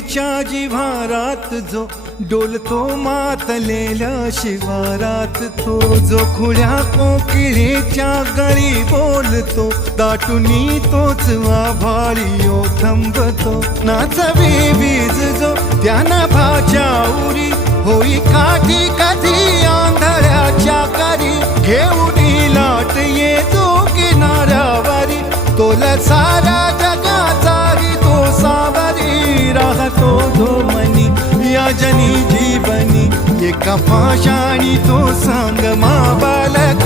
कोकिळेच्या जिव्हारात जो डोलतो मातलेल्या शिवारात, तो जो खुळ्या कोकिळेच्या गळी बोलतो, दाटुनी तोच आभाळी थांबतो. नाचवी वीज जो त्या नभाच्या उरी, होई काठी कधी आंधळ्याच्या करी, घेऊन लाट येतो किनाऱ्यावरी, तोला सारा जगाचाही तो सावरी, राहतो तो मनी या जनी जीवनी, एका पाशाणी तो सांग मा बालक